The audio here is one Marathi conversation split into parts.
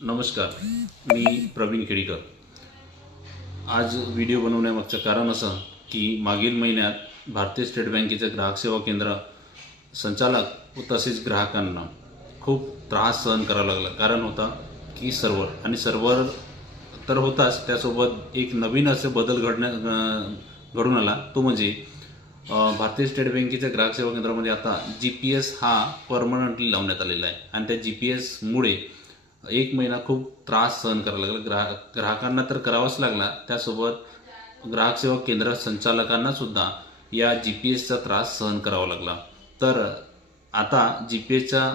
नमस्कार, मी प्रवीण केळीकर। आज व्हिडिओ बनवण्यामागचं कारण असं की मागील महिन्यात भारतीय स्टेट बँकेचे ग्राहक सेवा केंद्र संचालक व तसेच ग्राहकांना खूप त्रास सहन करावा लागला। कारण होता की सर्व्हर तर होताच, त्यासोबत एक नवीन असे बदल घडून आला। तो म्हणजे भारतीय स्टेट बँकेच्या ग्राहक सेवा केंद्रामध्ये आता GPS हा परमनंटली लावण्यात आलेला आहे आणि त्या GPS मुळे एक महिना खूप त्रास सहन करावा लागला। ग्राहकांना तर करावाच लागला, त्यासोबत ग्राहक सेवा केंद्र संचालकांना सुद्धा या GPSचा त्रास सहन करावा लागला। तर आता GPSचा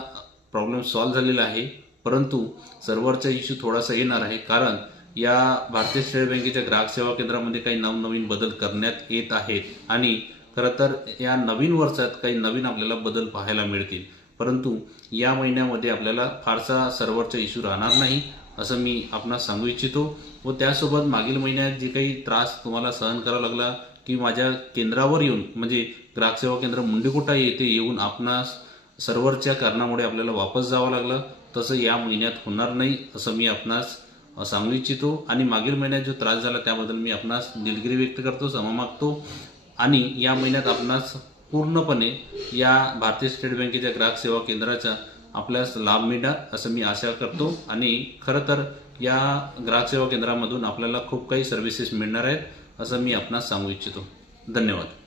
प्रॉब्लेम सॉल्व्ह झालेला आहे, परंतु सर्व्हरचा इश्यू थोडासा येणार आहे। कारण या भारतीय स्टेट बँकेच्या ग्राहक सेवा केंद्रामध्ये काही नवनवीन बदल करण्यात येत आहेत आणि खरं तर या नवीन वर्षात काही नवीन आपल्याला बदल पाहायला मिळतील। परंतु या महिन्यामध्ये आपल्याला फारसा सर्व्हरचा इश्यू राहणार नाही असं मी आपणास सांगू इच्छितो। व त्यासोबत मागील महिन्यात जे काही त्रास तुम्हाला सहन करावा लागला की माझ्या केंद्रावर येऊन म्हणजे ग्राहक सेवा केंद्र मुंडेकोटा येथे येऊन आपणास सर्व्हरच्या कारणामुळे आपल्याला वापस जावं लागलं, तसं या महिन्यात होणार नाही असं मी आपणास सांगू इच्छितो। आणि मागील महिन्यात जो त्रास झाला त्याबद्दल मी आपणास दिलगिरी व्यक्त करतो, क्षमा मागतो। आणि या महिन्यात आपणास पूर्णपणे या भारतीय स्टेट बँकेच्या ग्राहक सेवा केंद्राचा आपल्यास लाभ मिळणार असं मी आशा करतो। आणि खरं तर या ग्राहक सेवा केंद्रामधून आपल्याला खूप काही सर्व्हिसेस मिळणार आहेत असं मी आपणास सांगू इच्छितो। धन्यवाद।